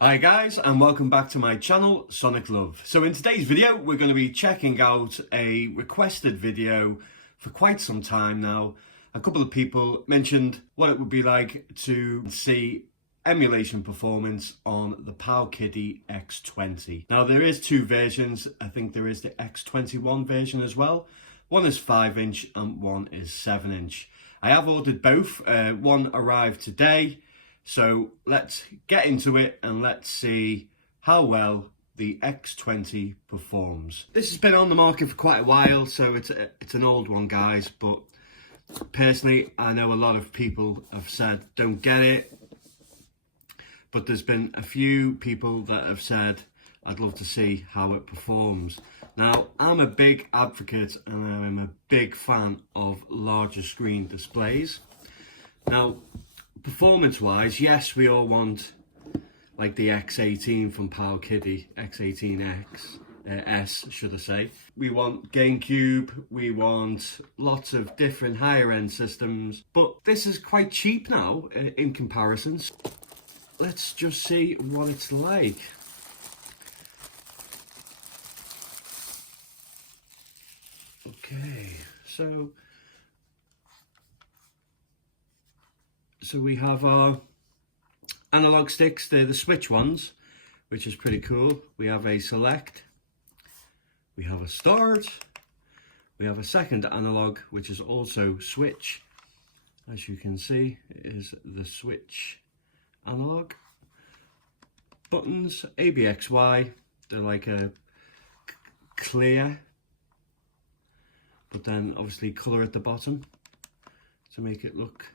Hi guys, and welcome back to my channel, Sonic Love. So in today's video, we're going to be checking out a requested video for quite some time now. A couple of people mentioned what it would be like to see emulation performance on the Powkiddy X20. Now there is two versions. I think there is the X21 version as well. One is 5-inch and one is 7-inch. I have ordered both. One arrived today. So let's get into it and let's see how well the X20 performs. This has been on the market for quite a while, so it's an old one, guys, but personally I know a lot of people have said don't get it, but there's been a few people that have said I'd love to see how it performs. Now, I'm a big advocate and I'm a big fan of larger screen displays. Now, performance wise, yes, we all want like the X18 from Powkiddy, X18X, S should I say. We want GameCube, we want lots of different higher end systems, but this is quite cheap now in comparison. Let's just see what it's like. Okay, so we have our analog sticks. They're the switch ones, which is pretty cool. We have a select, we have a start, we have a second analog, which is also switch. As you can see, it is the switch analog. Buttons, ABXY, they're like a clear, but then obviously colour at the bottom to make it look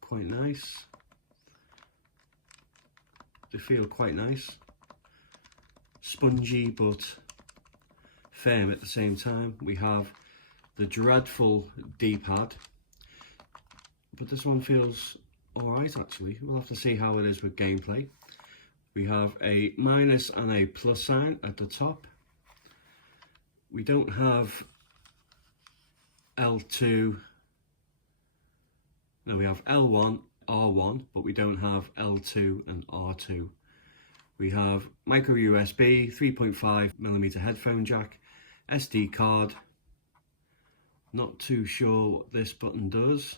quite nice. They feel quite nice. Spongy but firm at the same time. We have the dreadful D-pad, but this one feels alright actually. We'll have to see how it is with gameplay. We have a minus and a plus sign at the top. We don't have L2. No, we have L1, R1, but we don't have L2 and R2. We have micro USB, 3.5mm headphone jack, SD card. Not too sure what this button does,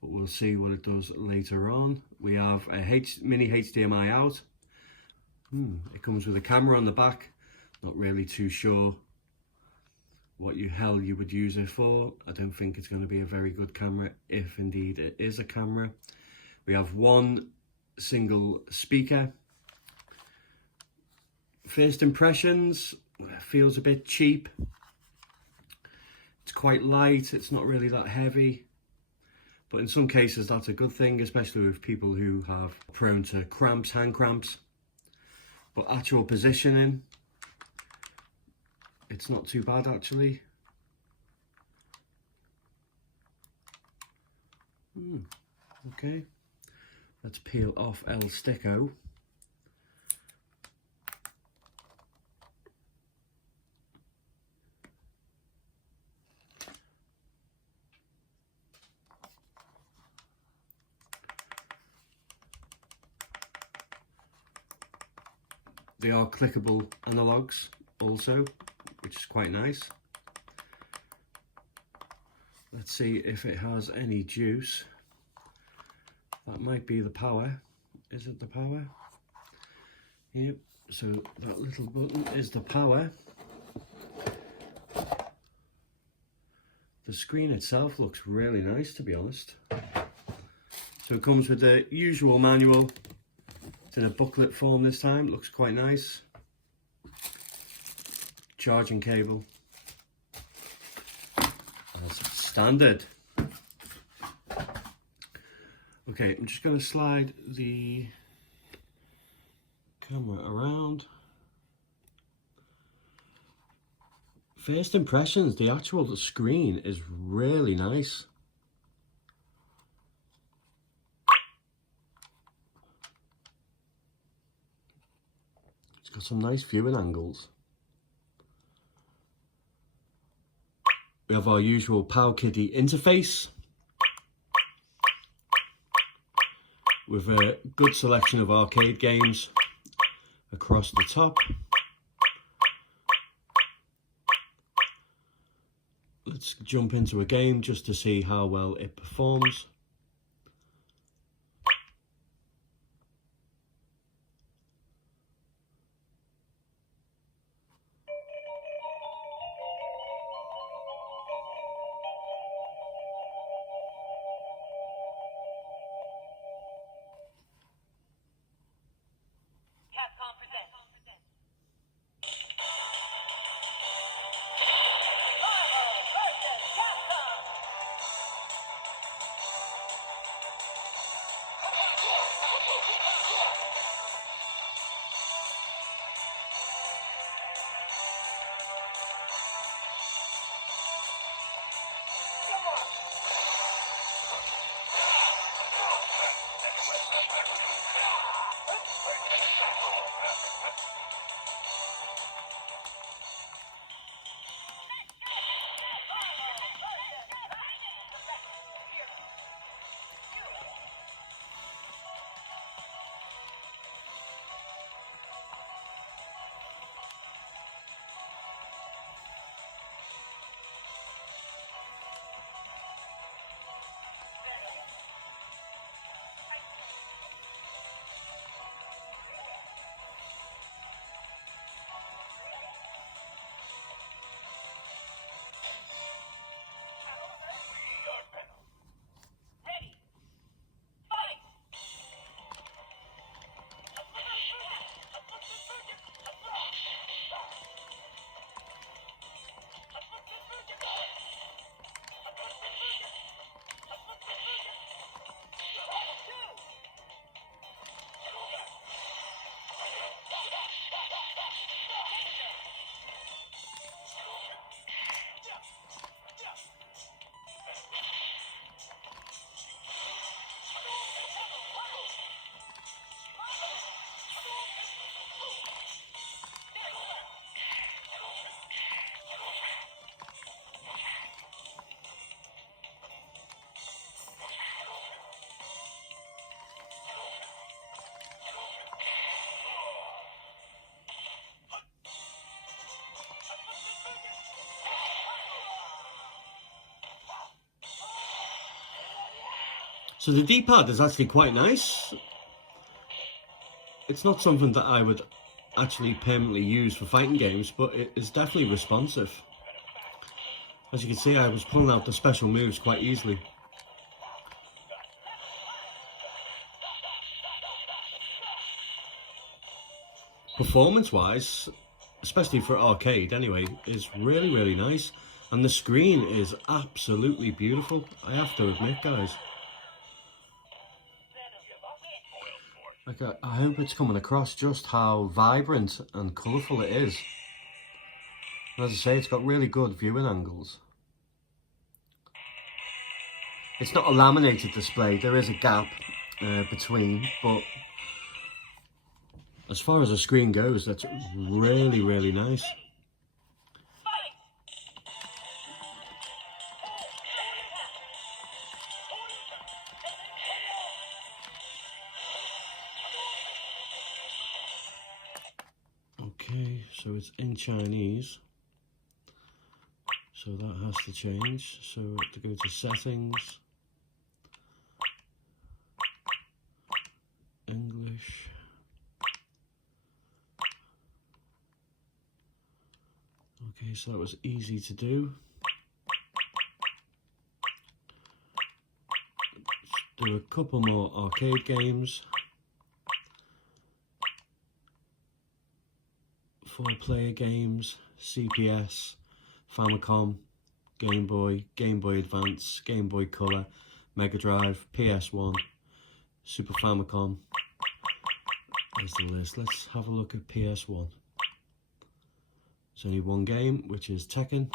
but we'll see what it does later on. We have a mini HDMI out. It comes with a camera on the back. Not really too sure what hell you would use it for. I don't think it's going to be a very good camera, if indeed it is a camera. We have one single speaker. First impressions, feels a bit cheap. It's quite light, it's not really that heavy, but in some cases that's a good thing, especially with people who have prone to cramps, hand cramps. But actual positioning, it's not too bad actually. Okay, let's peel off El Sticko. They are clickable analogs also, which is quite nice. Let's see if it has any juice. That might be the power. Is it the power? Yep, so that little button is the power. The screen itself looks really nice, to be honest. So it comes with the usual manual. It's in a booklet form this time, looks quite nice. Charging cable as standard. Okay, I'm just going to slide the camera around. First impressions, the actual screen is really nice. It's got some nice viewing angles. We have our usual Powkiddy interface. with a good selection of arcade games across the top. Let's jump into a game just to see how well it performs. So the D-pad is actually quite nice. It's not something that I would actually permanently use for fighting games, but it is definitely responsive. As you can see, I was pulling out the special moves quite easily. Performance-wise, especially for arcade anyway, is really, really nice. And the screen is absolutely beautiful, I have to admit, guys. Like, I hope it's coming across just how vibrant and colourful it is. And as I say, it's got really good viewing angles. It's not a laminated display, there is a gap between, but as far as the screen goes, that's really, really nice. Okay, so it's in Chinese, so that has to change. So to go to settings, English, okay, so that was easy to do. Let's do a couple more arcade games. 4-player games, CPS, Famicom, Game Boy, Game Boy Advance, Game Boy Color, Mega Drive, PS1, Super Famicom. There's the list. Let's have a look at PS1. There's only one game, which is Tekken.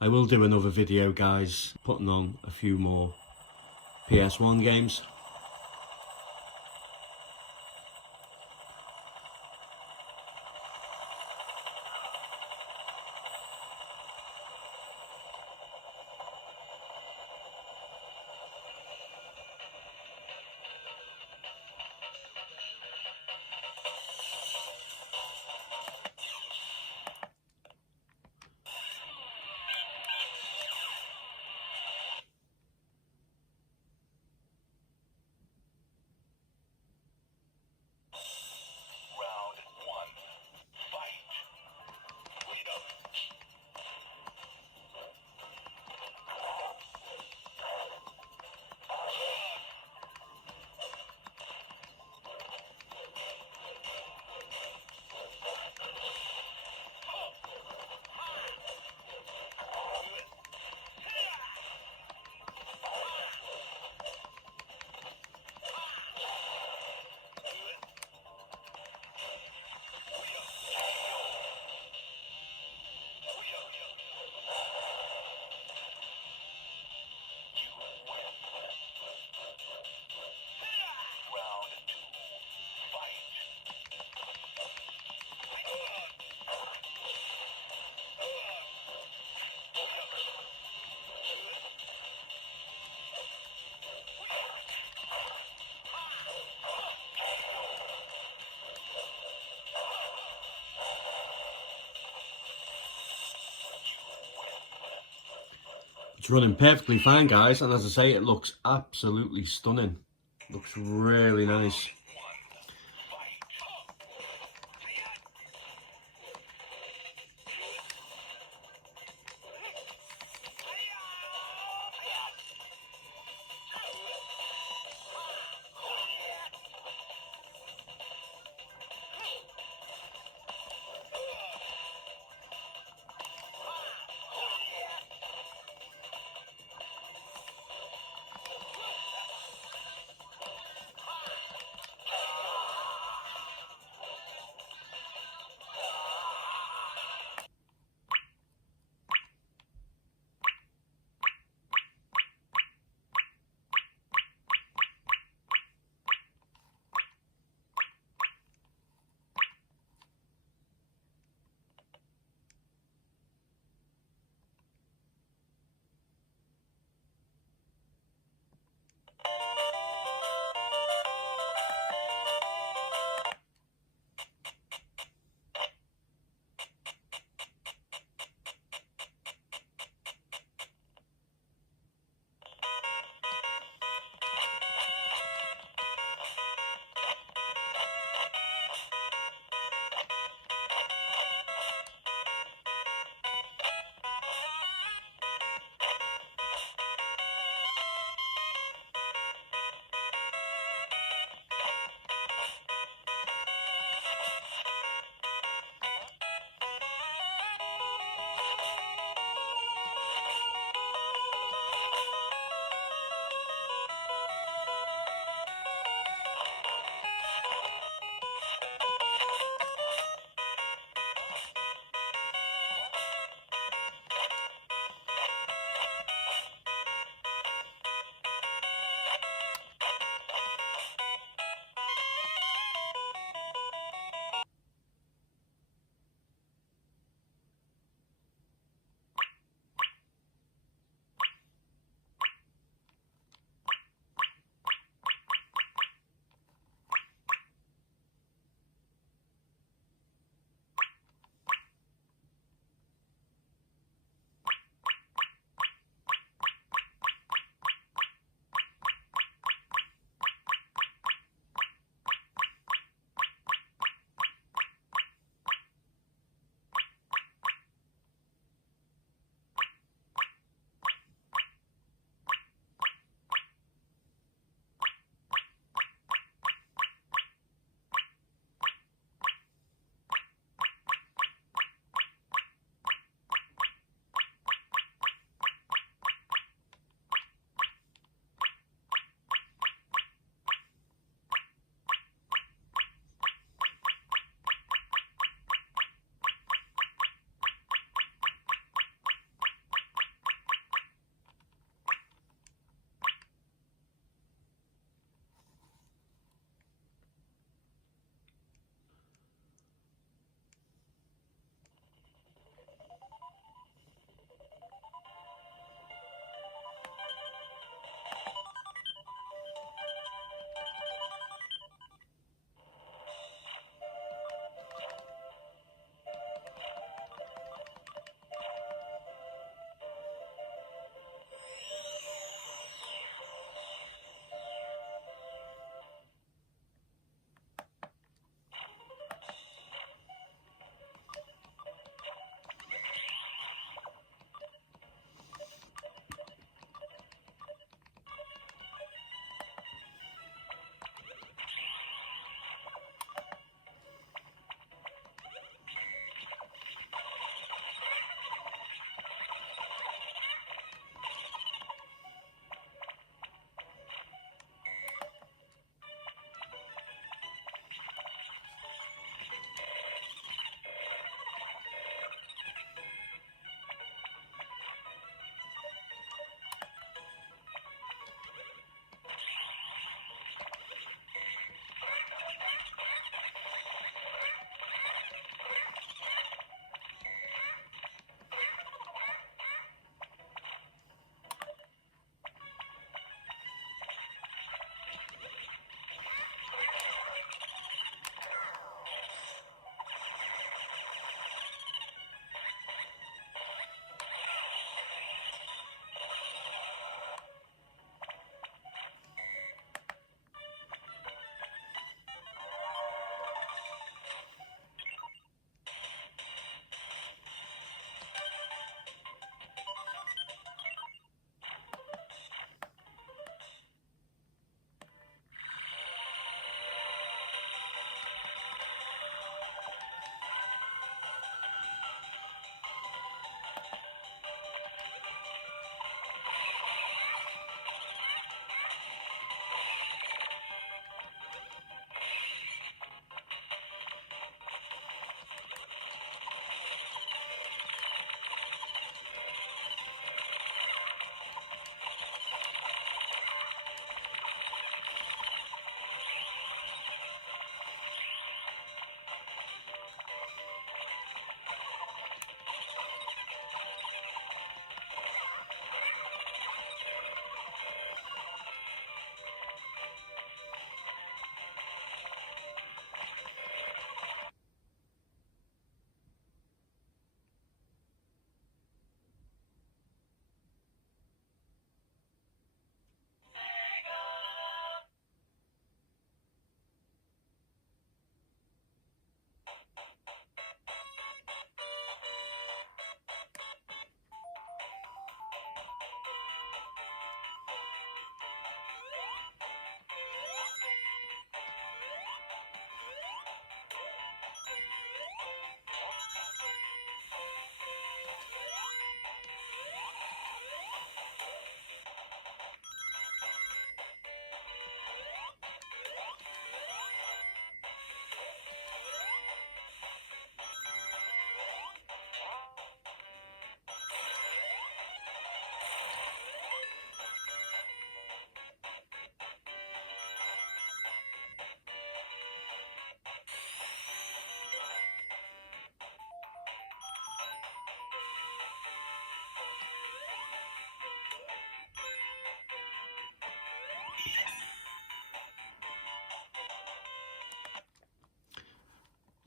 I will do another video, guys, putting on a few more PS1 games. It's running perfectly fine, guys, and as I say, it looks absolutely stunning. Looks really nice.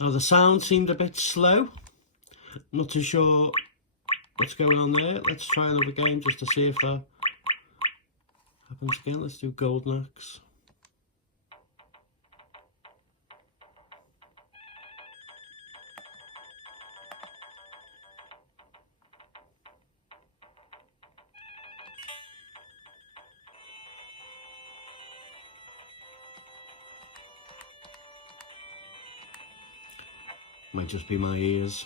Now the sound seemed a bit slow. Not too sure what's going on there. Let's try another game just to see if that happens again. Let's do Golden Axe. Might just be my ears.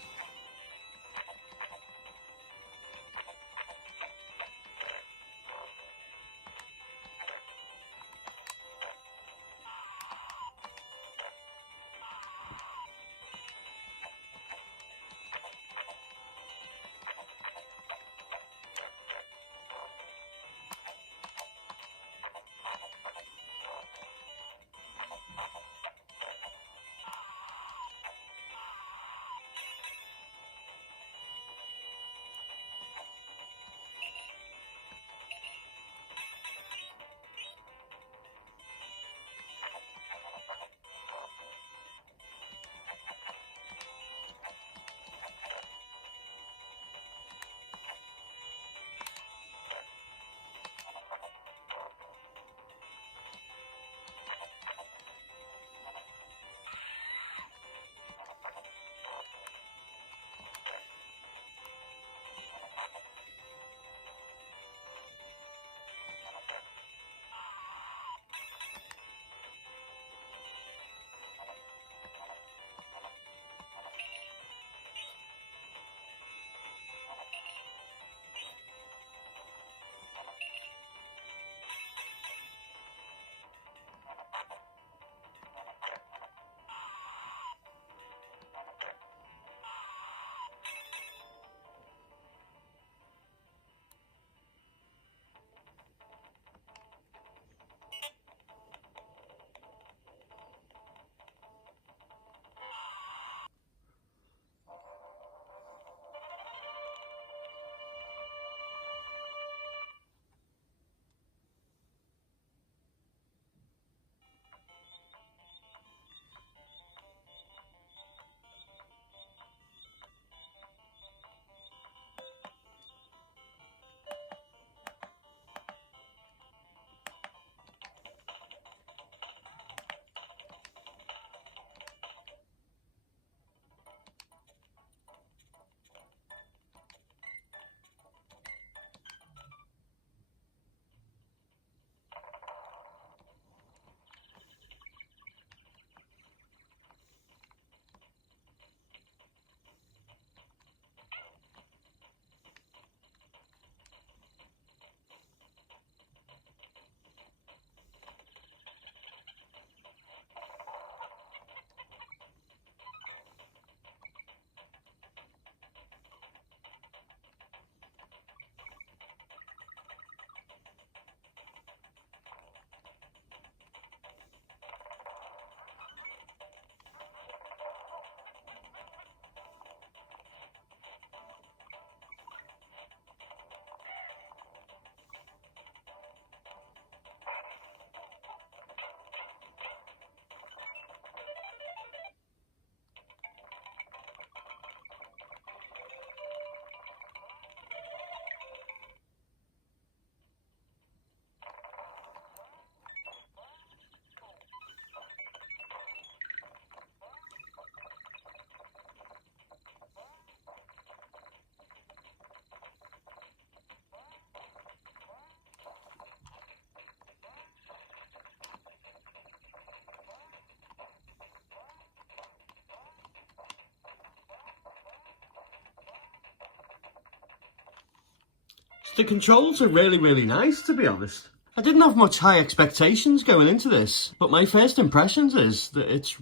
The controls are really nice, to be honest. I didn't have much high expectations going into this, but my first impressions is that it's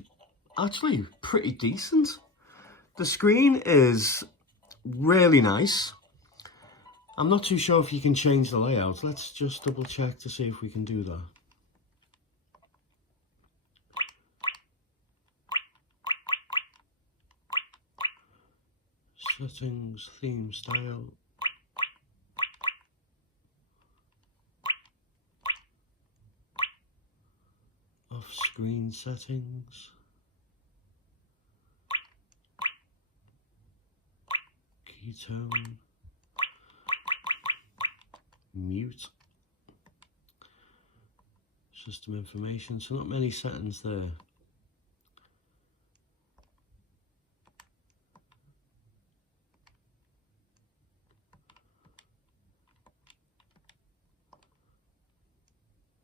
actually pretty decent. The screen is really nice. I'm not too sure if you can change the layout. Let's just double check to see if we can do that. Settings, theme, style. Off-screen settings. Ketone. Mute. System information, so not many settings there.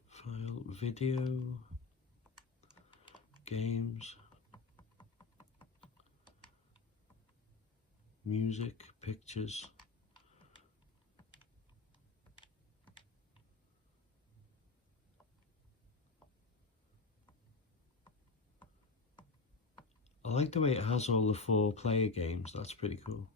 File, video, games, music, pictures. I like the way it has all the 4-player games, that's pretty cool.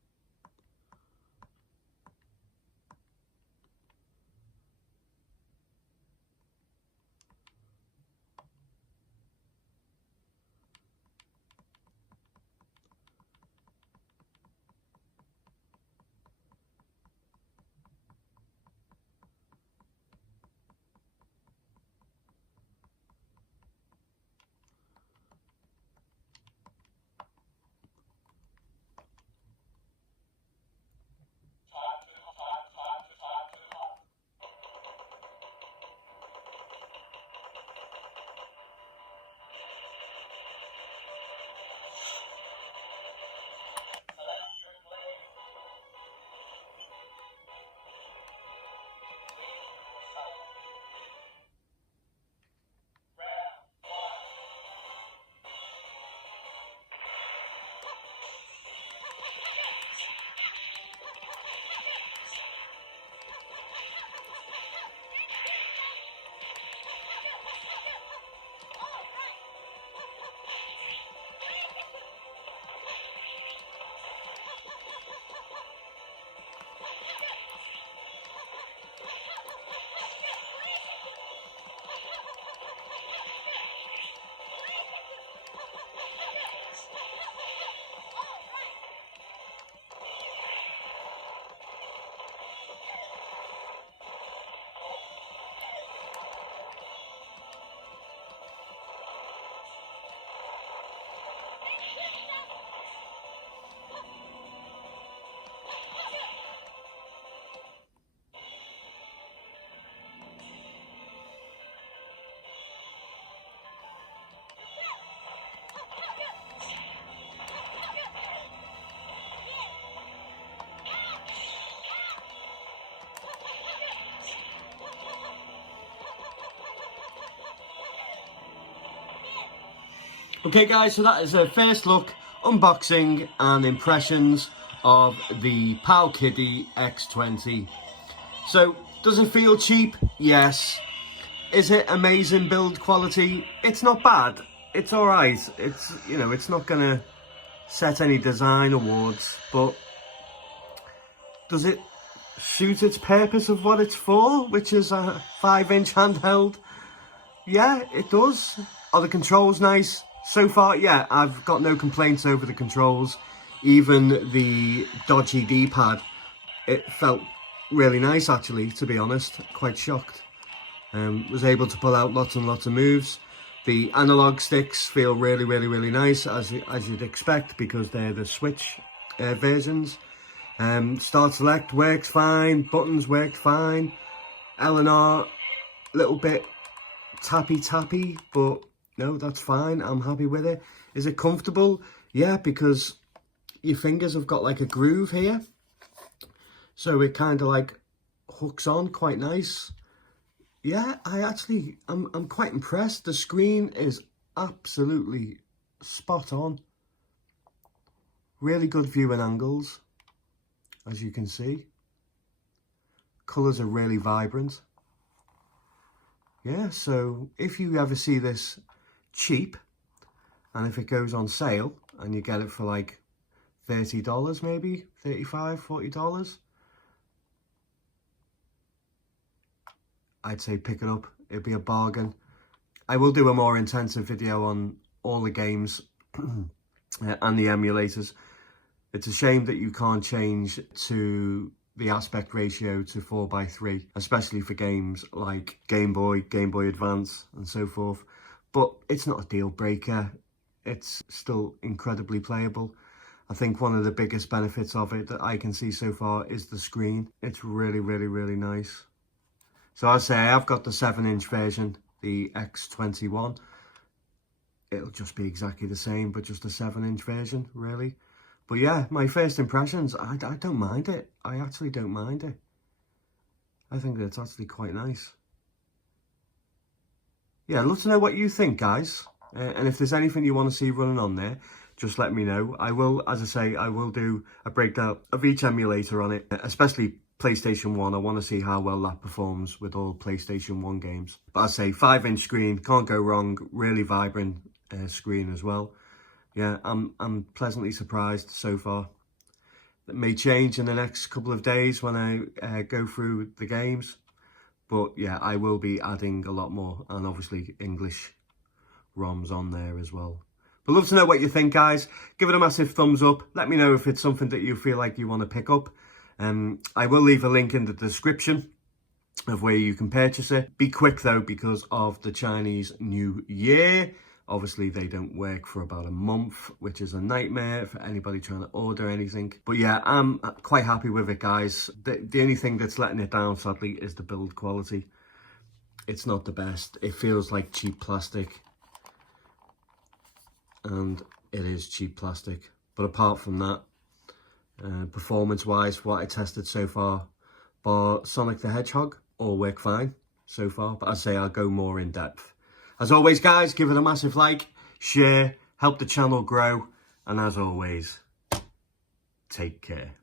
Okay guys, so that is a first look, unboxing and impressions of the Powkiddy X20. So, does it feel cheap? Yes. Is it amazing build quality? It's not bad. It's alright. It's, you know, it's not gonna set any design awards, but does it suit its purpose of what it's for, which is a 5-inch handheld? Yeah, it does. Are the controls nice? So far, yeah, I've got no complaints over the controls. Even the dodgy D-pad, it felt really nice actually, to be honest. Quite shocked. Was able to pull out lots and lots of moves. The analog sticks feel really nice, as you'd expect, because they're the Switch versions. Start select works fine, buttons worked fine. L and R, little bit tappy, but no, that's fine. I'm happy with it. Is it comfortable? Yeah, because your fingers have got like a groove here. So it kind of like hooks on quite nice. Yeah, I'm quite impressed. The screen is absolutely spot on. Really good viewing angles, as you can see. Colours are really vibrant. Yeah, so if you ever see this cheap, and if it goes on sale and you get it for like $30 maybe, $35, $40, I'd say pick it up. It'd be a bargain. I will do a more intensive video on all the games and the emulators. It's a shame that you can't change to the aspect ratio to 4:3, especially for games like Game Boy Advance and so forth. But it's not a deal breaker. It's still incredibly playable. I think one of the biggest benefits of it that I can see so far is the screen. It's really, really, really nice. So I say I've got the 7-inch version, the X21. It'll just be exactly the same, but just a 7-inch version, really. But yeah, my first impressions, I don't mind it. I actually don't mind it. I think it's actually quite nice. Yeah, I'd love to know what you think, guys. And if there's anything you want to see running on there, just let me know. I will, as I say, I will do a breakdown of each emulator on it, especially PlayStation 1. I want to see how well that performs with all PlayStation 1 games. But I say 5-inch screen, can't go wrong, really vibrant screen as well. Yeah, I'm pleasantly surprised so far. That may change in the next couple of days when I go through the games. But yeah, I will be adding a lot more, and obviously English ROMs on there as well. But love to know what you think, guys. Give it a massive thumbs up. Let me know if it's something that you feel like you want to pick up. I will leave a link in the description of where you can purchase it. Be quick though, because of the Chinese New Year. Obviously, they don't work for about a month, which is a nightmare for anybody trying to order anything. But yeah, I'm quite happy with it, guys. The only thing that's letting it down, sadly, is the build quality. It's not the best. It feels like cheap plastic. And it is cheap plastic. But apart from that, performance-wise, what I tested so far, for Sonic the Hedgehog, all work fine so far. But I say I'll go more in depth. As always, guys, give it a massive like, share, help the channel grow, and as always, take care.